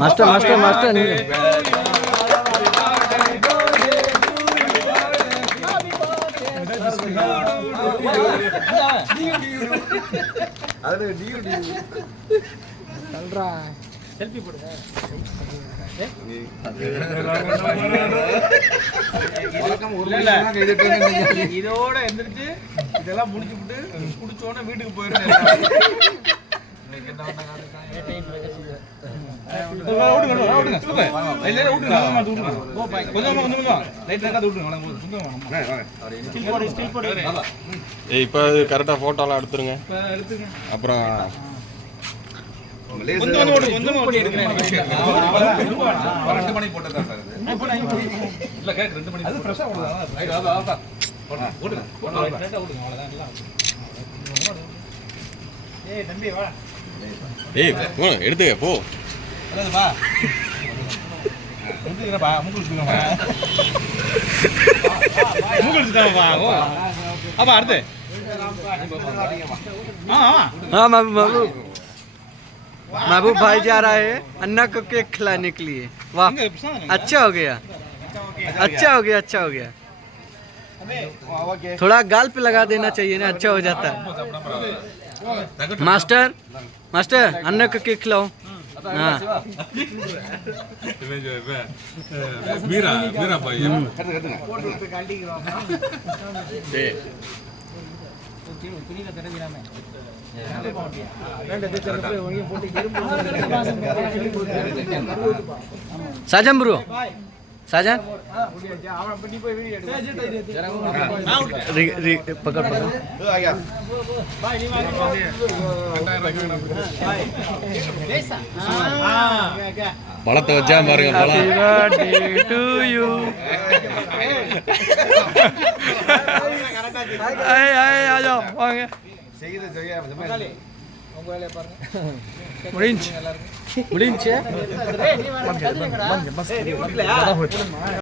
Master master master नहीं selfie போடுங்க இதோட எந்திரிச்சு இதெல்லாம் முடிச்சுட்டு குடிச்சோட வீட்டுக்கு போயிடுறேன் இப்ப கரெக்டா போட்டோலாம் எடுத்துருங்க அப்புறம் எடுத்துக்க போ அடுத்து महबूब भाई जा रहा है अन्ना को केक खिलाने के लिए। वाह अच्छा हो गया अच्छा हो गया अच्छा हो गया। थोड़ा गाल पे लगा देना चाहिए ना, अच्छा हो जाता है। मास्टर मास्टर अन्ना को केक खिलाओ। हाँ மீரா மீரா பையன் साजन ब्रो साजन पकड़ पकड़ பழத்தை வச்சா பாருங்க आ जाओ முடிஞ்சு